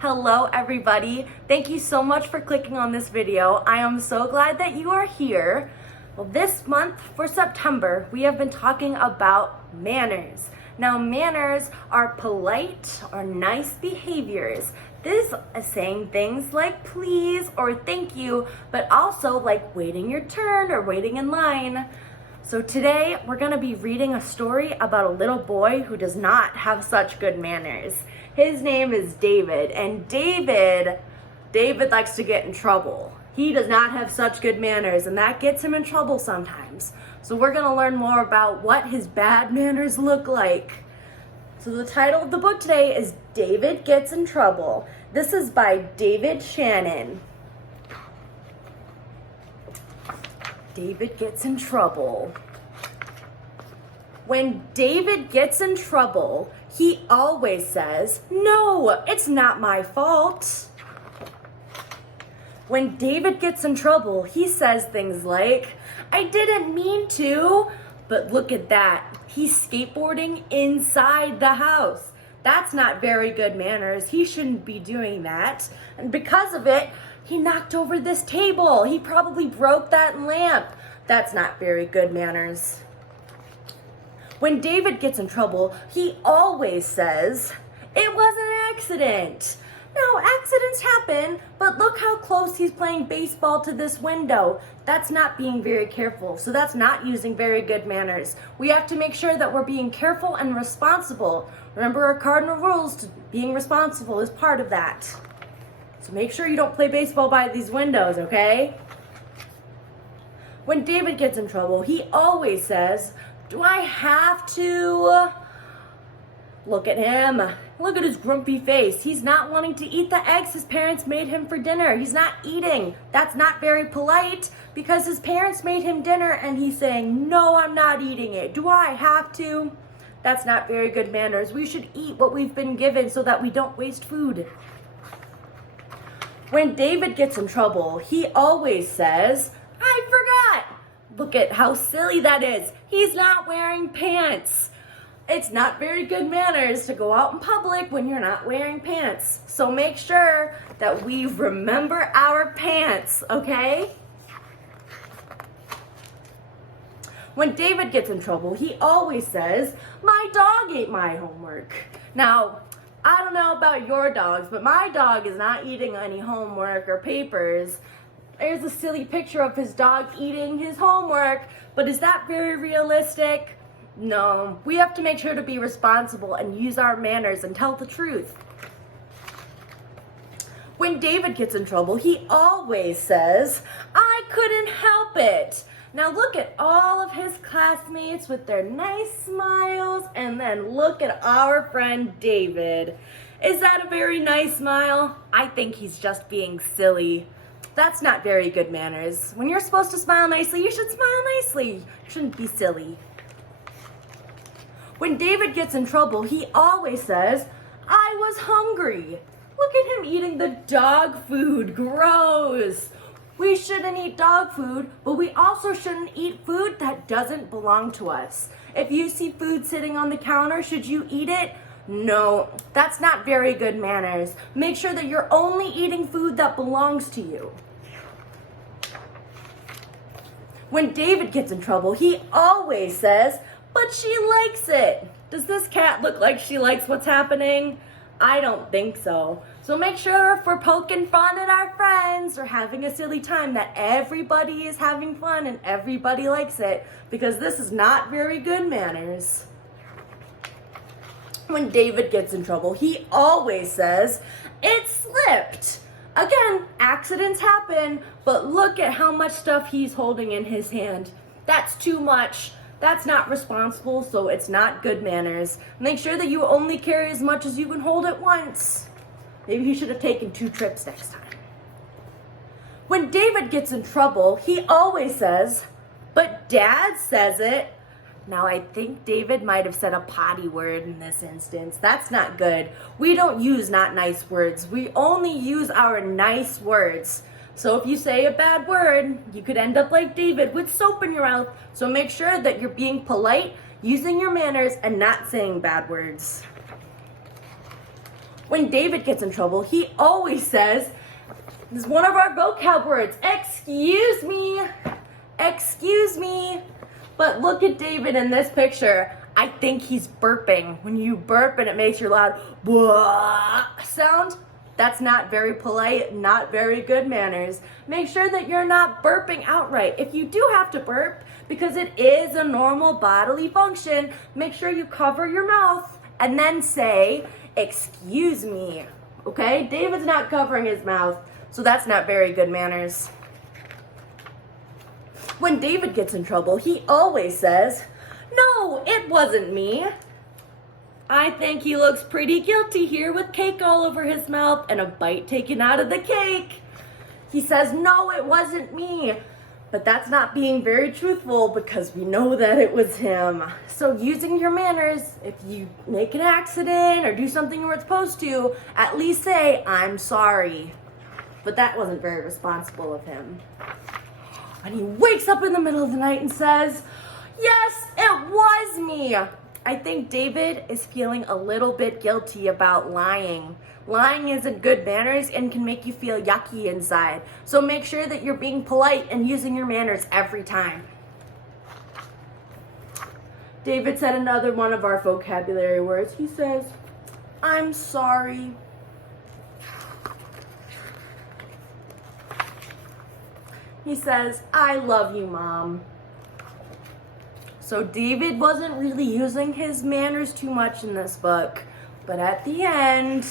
Hello everybody. Thank you so much for clicking on this video. I am so glad that you are here. Well, this month for September, we have been talking about manners. Now, manners are polite or nice behaviors. This is saying things like please or thank you, but also like waiting your turn or waiting in line. So today we're going to be reading a story about a little boy who does not have such good manners. His name is David, and David likes to get in trouble. He does not have such good manners, and that gets him in trouble sometimes. So we're going to learn more about what his bad manners look like. So the title of the book today is David Gets in Trouble. This is by David Shannon. David gets in trouble. When David gets in trouble, he always says, "No, it's not my fault." When David gets in trouble, he says things like, "I didn't mean to, but look at that. He's skateboarding inside the house. That's not very good manners. He shouldn't be doing that. And because of it, he knocked over this table. He probably broke that lamp. That's not very good manners." When David gets in trouble, he always says, "It was an accident." Now, accidents happen, but look how close he's playing baseball to this window. That's not being very careful, so that's not using very good manners. We have to make sure that we're being careful and responsible. Remember, our cardinal rules to being responsible is part of that. So make sure you don't play baseball by these windows, okay? When David gets in trouble, he always says, "Do I have to?" Look at him. Look at his grumpy face. He's not wanting to eat the eggs his parents made him for dinner. He's not eating. That's not very polite because his parents made him dinner and he's saying, "No, I'm not eating it. Do I have to?" That's not very good manners. We should eat what we've been given so that we don't waste food. When David gets in trouble, he always says, "I forgot. Look at how silly that is. He's not wearing pants." It's not very good manners to go out in public when you're not wearing pants. So make sure that we remember our pants, okay? When David gets in trouble, he always says, "My dog ate my homework." Now, I don't know about your dogs, but my dog is not eating any homework or papers. There's a silly picture of his dog eating his homework, but is that very realistic? No, we have to make sure to be responsible and use our manners and tell the truth. When David gets in trouble, he always says, "I couldn't help it." Now look at all of his classmates with their nice smiles, and then look at our friend David. Is that a very nice smile? I think he's just being silly. That's not very good manners. When you're supposed to smile nicely, you should smile nicely. You shouldn't be silly. When David gets in trouble, he always says, "I was hungry." Look at him eating the dog food. Gross. We shouldn't eat dog food, but we also shouldn't eat food that doesn't belong to us. If you see food sitting on the counter, should you eat it? No, that's not very good manners. Make sure that you're only eating food that belongs to you. When David gets in trouble, he always says, "But she likes it." Does this cat look like she likes what's happening? I don't think so. So make sure if we're poking fun at our friends or having a silly time that everybody is having fun and everybody likes it, because this is not very good manners. When David gets in trouble, he always says, "It slipped." Again, accidents happen, but look at how much stuff he's holding in his hand. That's too much. That's not responsible, so it's not good manners. Make sure that you only carry as much as you can hold at once. Maybe he should have taken 2 trips next time. When David gets in trouble, he always says, "But Dad says it." Now, I think David might have said a potty word in this instance. That's not good. We don't use not nice words. We only use our nice words. So if you say a bad word, you could end up like David with soap in your mouth. So make sure that you're being polite, using your manners, and not saying bad words. When David gets in trouble, he always says, this is one of our vocab words, excuse me, excuse me. But look at David in this picture. I think he's burping. When you burp and it makes your loud "bwah" sound, that's not very polite, not very good manners. Make sure that you're not burping outright. If you do have to burp, because it is a normal bodily function, make sure you cover your mouth and then say, excuse me, okay? David's not covering his mouth, so that's not very good manners. When David gets in trouble, he always says, no, it wasn't me. I think he looks pretty guilty here with cake all over his mouth and a bite taken out of the cake. He says, no, it wasn't me. But that's not being very truthful because we know that it was him. So using your manners, if you make an accident or do something you weren't supposed to, at least say, I'm sorry. But that wasn't very responsible of him. And he wakes up in the middle of the night and says, yes, it was me. I think David is feeling a little bit guilty about lying. Lying isn't good manners and can make you feel yucky inside. So make sure that you're being polite and using your manners every time. David said another one of our vocabulary words. He says, I'm sorry. He says, I love you, Mom. So David wasn't really using his manners too much in this book, but at the end,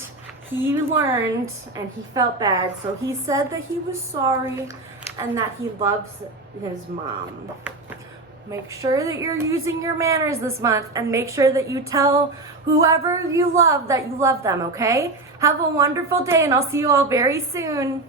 he learned and he felt bad. So he said that he was sorry and that he loves his mom. Make sure that you're using your manners this month and make sure that you tell whoever you love that you love them, okay? Have a wonderful day and I'll see you all very soon.